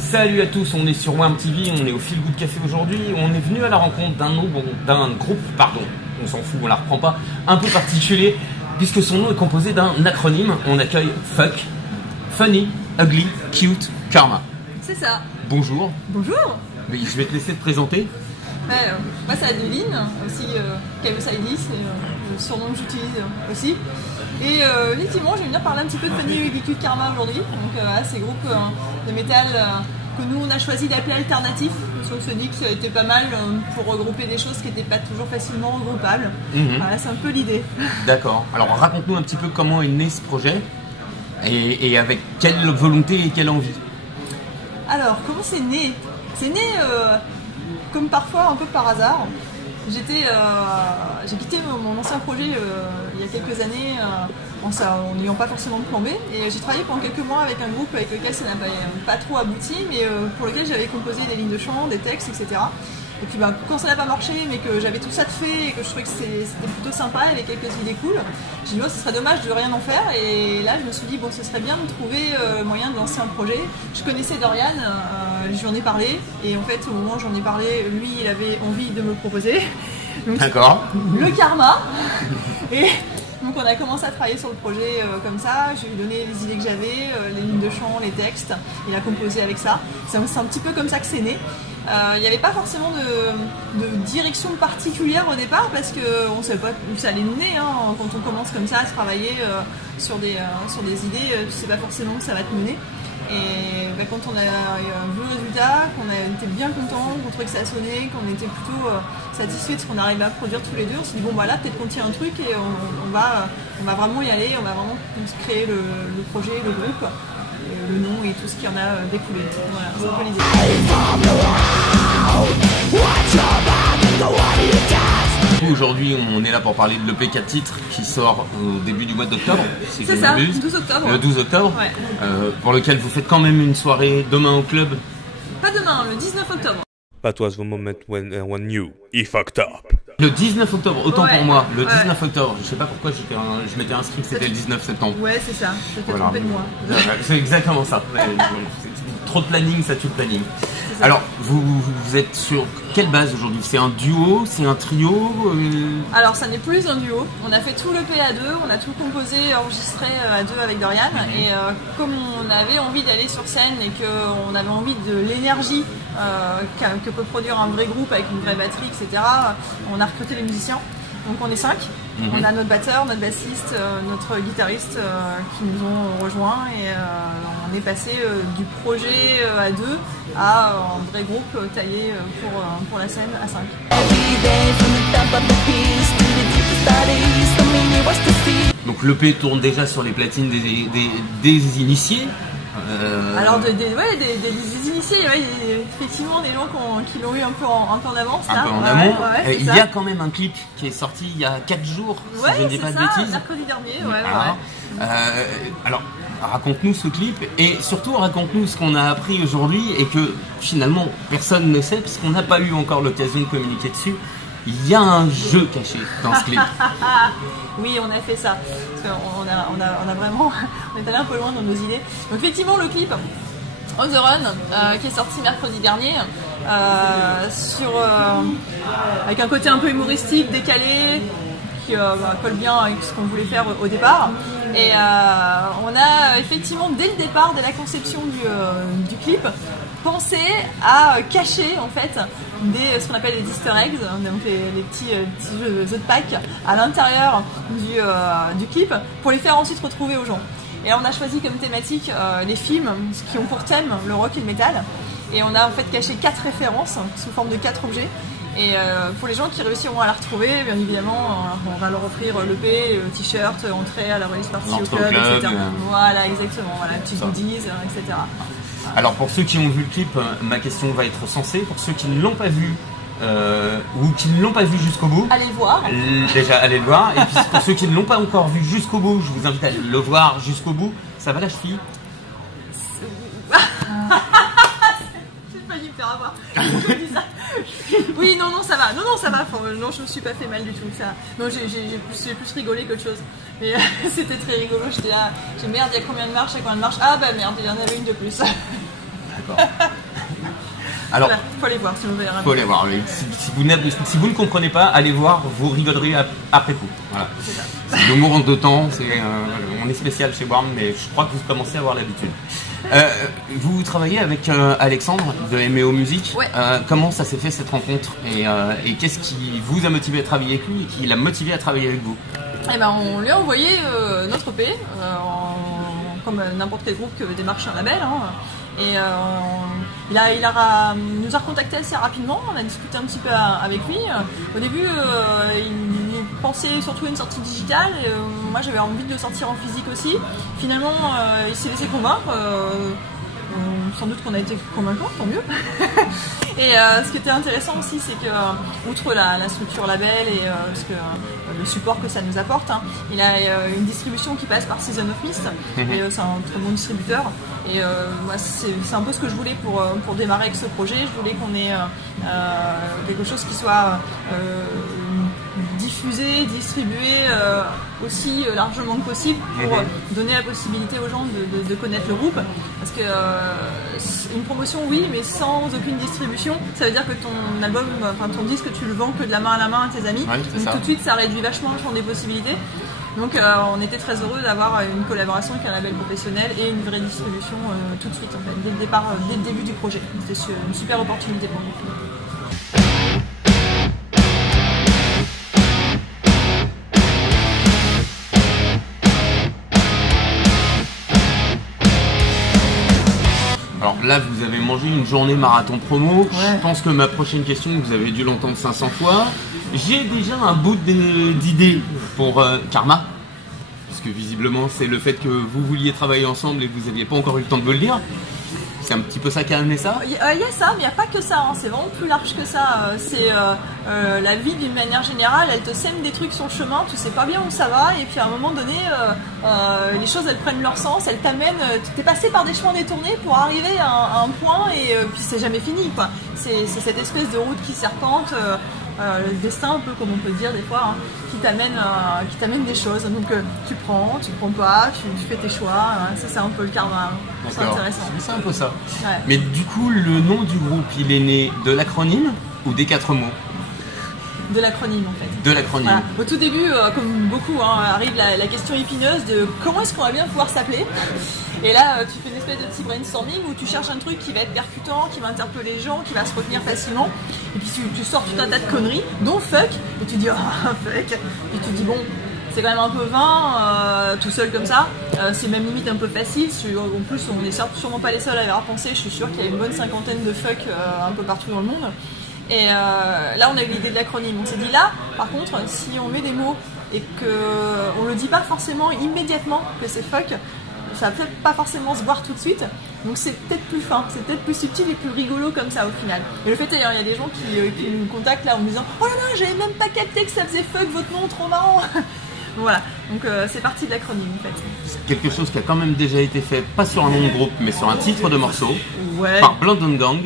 Salut à tous, on est sur Worm TV, on est au Feel Good Café aujourd'hui. On est venu à la rencontre d'un groupe, pardon, on s'en fout, on la reprend pas, un peu particulier, puisque son nom est composé d'un acronyme. On accueille Fuck, Funny, Ugly, Cute, Karma. C'est ça. Bonjour. Bonjour. Mais je vais te laisser te présenter. Moi c'est Adeline, aussi KVSID, c'est le surnom que j'utilise aussi. Et effectivement, je vais venir parler un petit peu de Funny, Ugly, Cute, Karma aujourd'hui. Donc ces groupes de métal que nous on a choisi d'appeler alternatifs. Parce qu'on se dit que ça a été pas mal pour regrouper des choses qui n'étaient pas toujours facilement regroupables. Voilà, c'est un peu l'idée. D'accord. Alors raconte-nous un petit peu comment est né ce projet et avec quelle volonté et quelle envie. Alors, comment c'est né? C'est né comme parfois un peu par hasard. J'ai quitté mon ancien projet il y a quelques années en n'ayant pas forcément de plan B, et j'ai travaillé pendant quelques mois avec un groupe avec lequel ça n'a pas trop abouti, mais pour lequel j'avais composé des lignes de chant, des textes, etc. Et puis quand ça n'a pas marché, mais que j'avais tout ça de fait et que je trouvais que c'était plutôt sympa, il y avait quelques idées cool, j'ai dit ce serait dommage de rien en faire, et là je me suis dit bon, ce serait bien de trouver moyen de lancer un projet. Je connaissais Dorian, je lui en ai parlé, et en fait au moment où j'en ai parlé, lui il avait envie de me proposer. D'accord. Le karma. Et donc on a commencé à travailler sur le projet comme ça. Je lui ai donné les idées que j'avais, les lignes de chant, les textes. Il a composé avec ça. C'est un petit peu comme ça que c'est né. Il n'y avait pas forcément de direction particulière au départ, parce qu'on ne savait pas où ça allait nous mener. Hein. Quand on commence comme ça à travailler sur des idées, tu ne sais pas forcément où ça va te mener. Et quand on a vu le résultat, qu'on a été bien content, qu'on trouvait que ça sonnait, qu'on était plutôt satisfait de ce qu'on arrivait à produire tous les deux, on s'est dit bon voilà, peut-être qu'on tient un truc et on va vraiment y aller, on va vraiment créer le projet, le groupe, le nom et tout ce qui en a découlé. Voilà, c'est un peu l'idée. Aujourd'hui, on est là pour parler de l'EP 4 titres qui sort au début du mois d'octobre. C'est ça, le 12 octobre. Le 12 octobre, ouais. Pour lequel vous faites quand même une soirée demain au club. Pas demain, le 19 octobre. That was the moment when you fucked up. Le 19 octobre, autant ouais. Pour moi, le 19 ouais. octobre. Je sais pas pourquoi je m'étais inscrit que c'était le 19 septembre. Ouais, c'est ça, je t'ai voilà. trompé de moi. C'est exactement ça. Trop de planning, ça tue le planning. Alors, vous êtes sur quelle base aujourd'hui? C'est un duo? C'est un trio? Alors, ça n'est plus un duo. On a fait tout l'EP à deux, on a tout composé, enregistré à deux avec Dorian. Et comme on avait envie d'aller sur scène et qu'on avait envie de l'énergie que peut produire un vrai groupe avec une vraie batterie, etc., on a recruté les musiciens. Donc on est 5, on a notre batteur, notre bassiste, notre guitariste qui nous ont rejoints, et on est passé du projet à 2 à un vrai groupe taillé pour la scène à 5. Donc l'EP tourne déjà sur les platines des initiés. Alors des initiés, ouais, effectivement des gens qui l'ont eu un peu en avance. Un peu en amont. Il y a quand même un clip qui est sorti il y a 4 jours, si je ne dis pas de bêtises. Mercredi dernier, alors, raconte-nous ce clip, et surtout raconte-nous ce qu'on a appris aujourd'hui et que finalement personne ne sait, parce qu'on n'a pas eu encore l'occasion de communiquer dessus. Il y a un jeu caché dans ce clip. Oui, on a fait ça. Parce qu'on a vraiment, on est allé un peu loin dans nos idées. Donc effectivement, le clip On the Run, qui est sorti mercredi dernier, avec un côté un peu humoristique, décalé, qui colle bien avec ce qu'on voulait faire au départ. Et on a effectivement, dès le départ, dès la conception du clip, pensé à cacher en fait ce qu'on appelle les easter eggs, donc les petits jeux de pack à l'intérieur du clip, pour les faire ensuite retrouver aux gens. Et là on a choisi comme thématique les films qui ont pour thème le rock et le métal, et on a en fait caché 4 références sous forme de 4 objets. Et pour les gens qui réussiront à la retrouver, bien évidemment, on va leur offrir l'EP, le t-shirt, entrée à la release party au club, etc. Voilà, exactement, voilà, petits goodies, etc. Alors pour ceux qui ont vu le clip, ma question va être sensée. Pour ceux qui ne l'ont pas vu, ou qui ne l'ont pas vu jusqu'au bout, allez le voir. Déjà, allez le voir. Et puis pour ceux qui ne l'ont pas encore vu jusqu'au bout, je vous invite à le voir jusqu'au bout. Ça va la cheville? J'ai failli me faire avoir. Oui, non, ça va. Non, ça va. Non, je me suis pas fait mal du tout. Ça. Non, j'ai plus rigolé qu'autre chose. Mais c'était très rigolo, j'étais là, j'ai dit merde, il y a combien de marches, Ah bah merde, il y en avait une de plus. D'accord. Alors, voilà, faut aller voir si vous verrez. Faut aller voir. Si vous ne comprenez pas, allez voir, vous rigolerez après coup. Voilà. C'est l'humour en 2 temps. On est spécial chez Worm, mais je crois que vous commencez à avoir l'habitude. Vous travaillez avec Alexandre de MEO Music. Ouais. Comment ça s'est fait cette rencontre et qu'est-ce qui vous a motivé à travailler avec lui et qui l'a motivé à travailler avec vous? Eh ben, on lui a envoyé notre EP, comme n'importe quel groupe que démarche un label. Hein. Et il nous a recontacté assez rapidement, on a discuté un petit peu avec lui. Au début, il pensait surtout à une sortie digitale, et moi j'avais envie de le sortir en physique aussi. Finalement, il s'est laissé convaincre. Sans doute qu'on a été convaincants, tant mieux. Et ce qui était intéressant aussi, c'est que, outre la structure label et le support que ça nous apporte, hein, il a une distribution qui passe par Season of Mist, et c'est un très bon distributeur. Et moi, c'est un peu ce que je voulais pour démarrer avec ce projet. Je voulais qu'on ait quelque chose qui soit diffusé, distribué aussi largement que possible pour donner la possibilité aux gens de connaître le groupe. Parce que une promotion, oui, mais sans aucune distribution, ça veut dire que ton album, enfin ton disque, tu le vends que de la main à la main à tes amis. Ouais, donc tout de suite, ça réduit vachement le champ des possibilités. Donc on était très heureux d'avoir une collaboration avec un label professionnel et une vraie distribution tout de suite, en fait, dès le départ, dès le début du projet. C'était une super opportunité pour nous. Alors là, vous avez mangé une journée marathon promo. Ouais. Je pense que ma prochaine question, vous avez dû l'entendre 500 fois. J'ai déjà un bout d'idée pour Karma. Parce que visiblement, c'est le fait que vous vouliez travailler ensemble et que vous n'aviez pas encore eu le temps de me le dire. C'est un petit peu ça qui a amené ça. Il y a ça, mais il n'y a pas que ça, hein. C'est vraiment plus large que ça. C'est la vie d'une manière générale, elle te sème des trucs sur le chemin, tu sais pas bien où ça va, et puis à un moment donné, les choses elles prennent leur sens, elles t'amènent, tu t'es passé par des chemins détournés pour arriver à un point, et puis c'est jamais fini, quoi. C'est cette espèce de route qui serpente. Le destin, un peu comme on peut dire des fois, hein, qui t'amène des choses. Donc tu prends pas, tu fais tes choix. Hein, ça c'est un peu le karma. Hein. C'est intéressant. C'est un peu ça. Ouais. Mais du coup, le nom du groupe, il est né de l'acronyme ou des 4 mots? De l'acronyme en fait. De l'acronyme. Voilà. Au tout début, comme beaucoup, hein, arrive la question épineuse de comment est-ce qu'on va bien pouvoir s'appeler. Et là, tu fais une espèce de petit brainstorming où tu cherches un truc qui va être percutant, qui va interpeller les gens, qui va se retenir facilement. Et puis tu sors tout un tas de conneries, dont fuck. Et tu dis fuck. Et tu dis bon, c'est quand même un peu vain, tout seul comme ça. C'est même limite un peu facile. En plus, on n'est sûrement pas les seuls à y avoir pensé. Je suis sûre qu'il y a une bonne cinquantaine de fuck un peu partout dans le monde. Et là, on a eu l'idée de l'acronyme. On s'est dit là, par contre, si on met des mots et qu'on ne le dit pas forcément immédiatement que c'est fuck, ça va peut-être pas forcément se voir tout de suite. Donc c'est peut-être plus fin, c'est peut-être plus subtil et plus rigolo comme ça au final. Et le fait est, il y a des gens qui nous contactent là en me disant « Oh là là, j'avais même pas capté que ça faisait fuck votre nom, trop marrant !» Voilà, donc c'est parti de l'acronyme en fait. C'est quelque chose qui a quand même déjà été fait, pas sur un nom de groupe, mais sur un titre de morceau, ouais. Par Blondon Gang,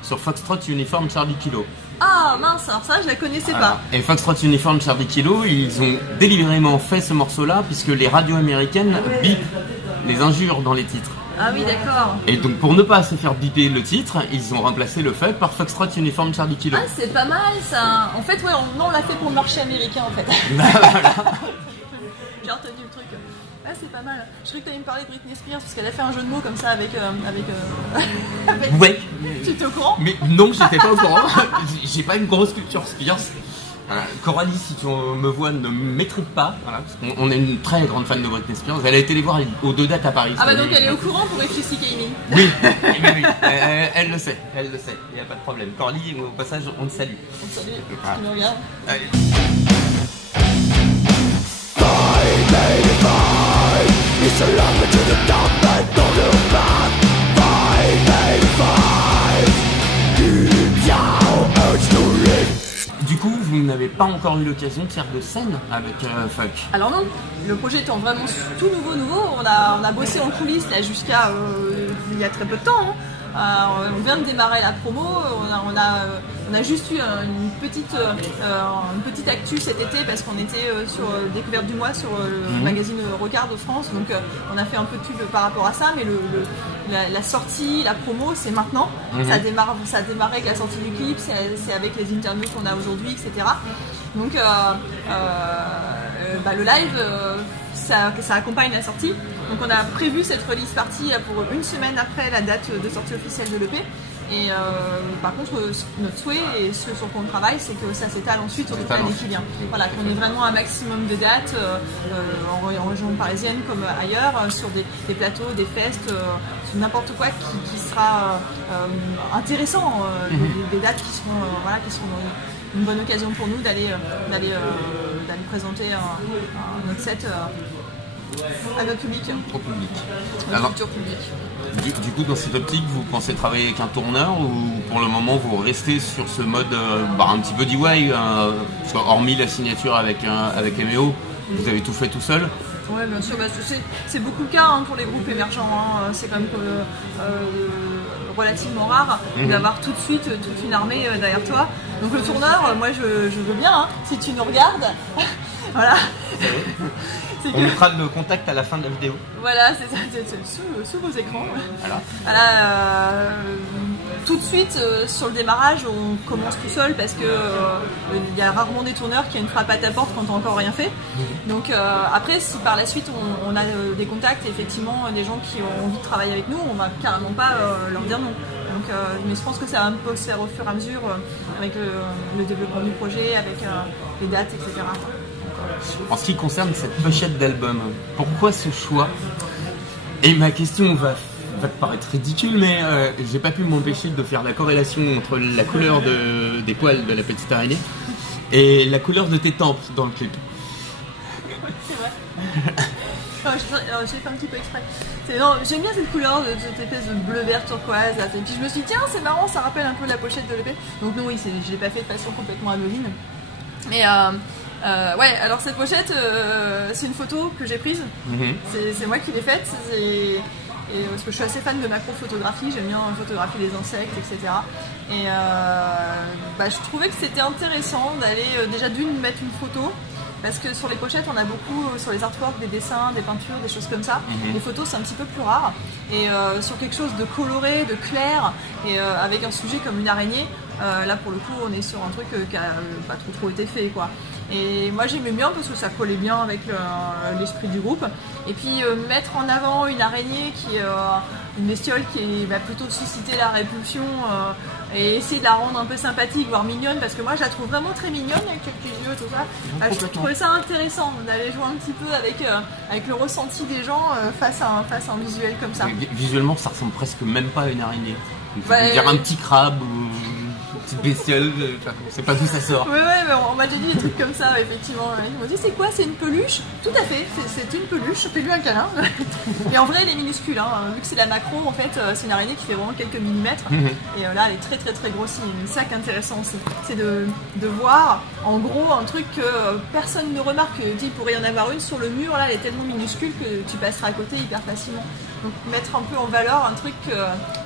sur Foxtrot Uniform Charlie Kilo. Ah mince, alors ça je la connaissais pas. Et Foxtrot Uniform Charlie Kilo, ils ont délibérément fait ce morceau-là puisque les radios américaines bipent les injures dans les titres. Ah oui, d'accord. Et donc pour ne pas se faire biper le titre, ils ont remplacé le fuck par Foxtrot Uniform Charlie Kilo. Ah c'est pas mal ça. En fait ouais, on l'a fait pour le marché américain en fait. J'ai retenu le truc. Ah c'est pas mal. Je croyais que tu allais me parler de Britney Spears parce qu'elle a fait un jeu de mots comme ça avec Ouais. Tu étais au courant? Mais non, j'étais pas au courant. J'ai pas une grosse culture Spears. Coralie, si tu me vois, ne m'étripe pas. Voilà, parce qu'on est une très grande fan de Britney Spears. Elle a été les voir aux 2 dates à Paris. Ah bah donc elle est au courant pour FCC Gaming. Oui, oui. Elle le sait, il n'y a pas de problème. Coralie, au passage, on te salue. On te salue, tu nous regardes. Allez. Du coup, vous n'avez pas encore eu l'occasion de faire de scène avec Fuck. Alors non, le projet étant vraiment tout nouveau, on a bossé en coulisses là jusqu'à il y a très peu de temps. Hein. On vient de démarrer la promo, on a on a juste eu une petite actu cet été parce qu'on était sur Découverte du mois sur le magazine Rocard de France, donc on a fait un peu de pub par rapport à ça, mais la sortie, la promo, c'est maintenant. Ça a démarré avec la sortie du clip, c'est avec les interviews qu'on a aujourd'hui, etc. Donc le live, ça accompagne la sortie. Donc on a prévu cette release party pour une semaine après la date de sortie officielle de l'EP. Et par contre, notre souhait et ce sur quoi on travaille, c'est que ça s'étale ensuite sur toute l'année qui vient. Voilà, qu'on ait vraiment un maximum de dates en région parisienne comme ailleurs, sur des plateaux, des fests, sur n'importe quoi qui sera intéressant. Des dates qui seront une bonne occasion pour nous d'aller présenter notre set à notre public. Au public. Notre futur public. Du coup, dans cette optique, vous pensez travailler avec un tourneur ou pour le moment vous restez sur ce mode un petit peu DIY, hormis la signature avec MEO, vous avez tout fait tout seul? Oui, bien sûr, c'est beaucoup le cas pour les groupes émergents. C'est quand même relativement rare d'avoir tout de suite toute une armée derrière toi. Donc le tourneur, moi je veux bien, si tu nous regardes. Voilà. On mettra le contact à la fin de la vidéo. Voilà, c'est ça, sous vos écrans. Voilà, tout de suite, sur le démarrage, on commence tout seul parce que il y a rarement des tourneurs qui ont une frappe à ta porte quand t'as encore rien fait. Donc après, si par la suite on a des contacts et effectivement des gens qui ont envie de travailler avec nous, on va carrément pas leur dire non. Donc, mais je pense que ça va un peu se faire au fur et à mesure avec le développement du projet, avec les dates, etc. En ce qui concerne cette pochette d'album, pourquoi ce choix? Et ma question va te paraître ridicule, mais j'ai pas pu m'empêcher de faire la corrélation entre la couleur des poils de la petite araignée et la couleur de tes tempes dans le clip. C'est vrai. J'ai fait un petit peu exprès. J'aime bien cette couleur, cette espèce de bleu-vert turquoise. Là. Et puis je me suis dit, tiens, c'est marrant, ça rappelle un peu la pochette de l'EP. Donc non, oui, je l'ai pas fait de façon complètement anodine. Mais ouais, alors cette pochette, c'est une photo que j'ai prise. C'est moi qui l'ai faite. Parce que je suis assez fan de macro-photographie, j'aime bien photographier les insectes, etc. Et je trouvais que c'était intéressant d'aller déjà d'une mettre une photo. Parce que sur les pochettes, on a beaucoup, sur les artworks, des dessins, des peintures, des choses comme ça. Les photos, c'est un petit peu plus rare. Et sur quelque chose de coloré, de clair, et avec un sujet comme une araignée, là pour le coup, on est sur un truc qui a pas trop été fait, quoi. Et moi j'aimais bien parce que ça collait bien avec l'esprit du groupe. Et puis mettre en avant une araignée qui est une bestiole qui va plutôt susciter la répulsion et essayer de la rendre un peu sympathique, voire mignonne, parce que moi je la trouve vraiment très mignonne avec les petits yeux, tout ça. Je trouvais ça intéressant d'aller jouer un petit peu avec le ressenti des gens face à un visuel comme ça. Visuellement, ça ressemble presque même pas à une araignée. Il faut dire un petit crabe ou une petite bestiole, on sait pas d'où ça sort. Ouais, mais on m'a déjà dit des trucs comme ça, effectivement. Ils m'ont dit, c'est quoi? C'est une peluche? Tout à fait, c'est une peluche, fais-lui un câlin. Et en vrai, elle est minuscule, vu que c'est la macro, en fait, c'est une araignée qui fait vraiment quelques millimètres. Et là, elle est très très très grossie. Mais c'est ça qui est intéressant aussi, c'est de voir, en gros, un truc que personne ne remarque. Il pourrait y en avoir une sur le mur, là, elle est tellement minuscule que tu passeras à côté hyper facilement. Donc mettre un peu en valeur un truc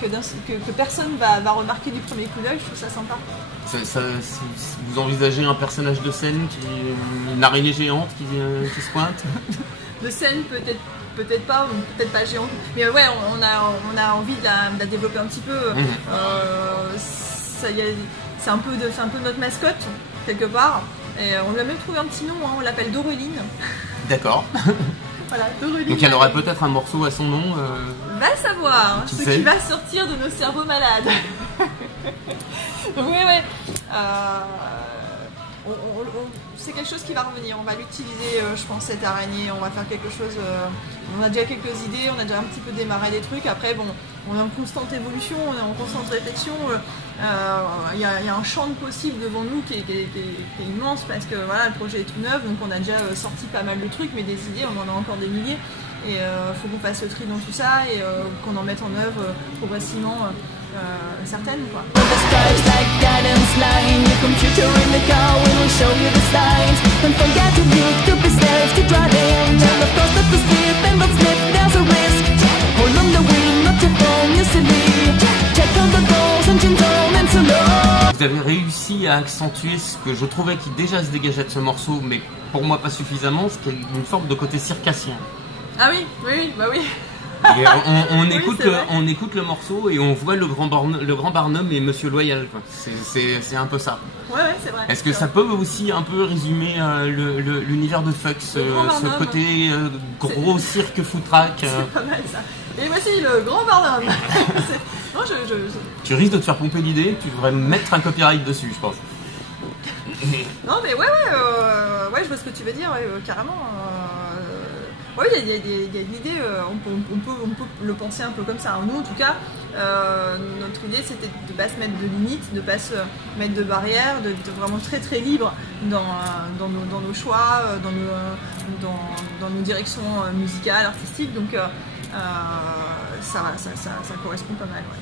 que personne va remarquer du premier coup d'œil, je trouve ça sympa. Vous envisagez un personnage de scène, une araignée géante qui se pointe? De scène peut-être pas, ou peut-être pas géante. Mais ouais, on a envie de la développer un petit peu. C'est un peu notre mascotte, quelque part. Et on lui a même trouvé un petit nom, on l'appelle Doreline. D'accord. Voilà, donc elle aura peut-être un morceau à son nom. Va savoir, qui va sortir de nos cerveaux malades. Oui. C'est quelque chose qui va revenir. On va l'utiliser, je pense, cette araignée. On va faire quelque chose. On a déjà quelques idées, on a déjà un petit peu démarré des trucs. Après, bon, on est en constante évolution, on est en constante réflexion. Il y a un champ de possibles devant nous qui est immense parce que voilà, le projet est tout neuf. Donc on a déjà sorti pas mal de trucs, mais des idées, on en a encore des milliers. Et faut qu'on fasse le tri dans tout ça et qu'on en mette en œuvre progressivement. Certaines, quoi. vous avez réussi à accentuer ce que je trouvais qui déjà se dégageait de ce morceau, mais pour moi pas suffisamment, c'était une forme de côté circassien. Ah oui, oui, bah oui. Et on Oui, écoute c'est vrai. on écoute le morceau et on voit le grand Barnum et Monsieur Loyal, quoi. C'est un peu ça. Ouais, c'est vrai. Est-ce que ça peut aussi un peu résumer l'univers de Fux, Le grand ce Barnum. côté gros cirque footrack C'est pas mal ça. Et voici le grand Barnum. Non, Tu risques de te faire pomper l'idée, tu devrais mettre un copyright dessus, je pense. Non, mais ouais, je vois ce que tu veux dire, ouais, carrément. Ouais, il y a une idée, on peut le penser un peu comme ça. Nous, en tout cas, notre idée, c'était de ne pas se mettre de limites, de ne pas se mettre de barrières, de vraiment très très libre dans nos choix, dans nos directions musicales, artistiques. Donc, ça correspond pas mal. Ouais.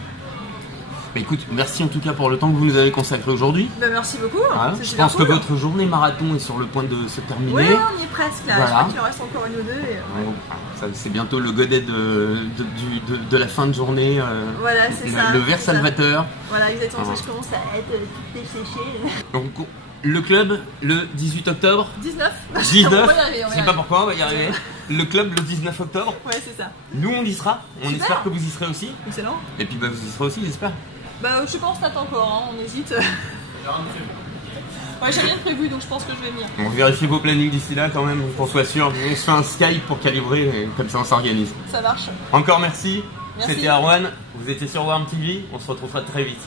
Mais écoute, merci en tout cas pour le temps que vous nous avez consacré aujourd'hui. Ben, merci beaucoup. Voilà. C'est Je super pense cool. que votre journée marathon est sur le point de se terminer. Oui, on y est presque là. Voilà. Je crois qu'il en reste encore une ou deux. Et... Ouais, ça, c'est bientôt le godet de la fin de journée. Voilà, c'est ça. Le verre c'est ça. salvateur. Voilà, exactement. Ah. Je commence à être toute desséchée. Donc, le club, le 18 octobre. 19. 19, On va y arriver, on va je y sais pas arriver. pourquoi, on va y arriver. Le club, le 19 octobre. Ouais, c'est ça. Nous, on y sera. On Super. espère que vous y serez aussi. Excellent. Et puis, bah, vous y serez aussi, j'espère. Bah, je sais pas, on se tâte encore, hein, on hésite. Ouais, j'ai rien de prévu, donc je pense que je vais venir. On vérifie vos plannings d'ici là quand même, qu'on soit sûr. On se fait un Skype pour calibrer, et comme ça on s'organise. Ça marche. Encore merci. Merci. C'était Arwan, vous étiez sur Warm TV, on se retrouvera très vite.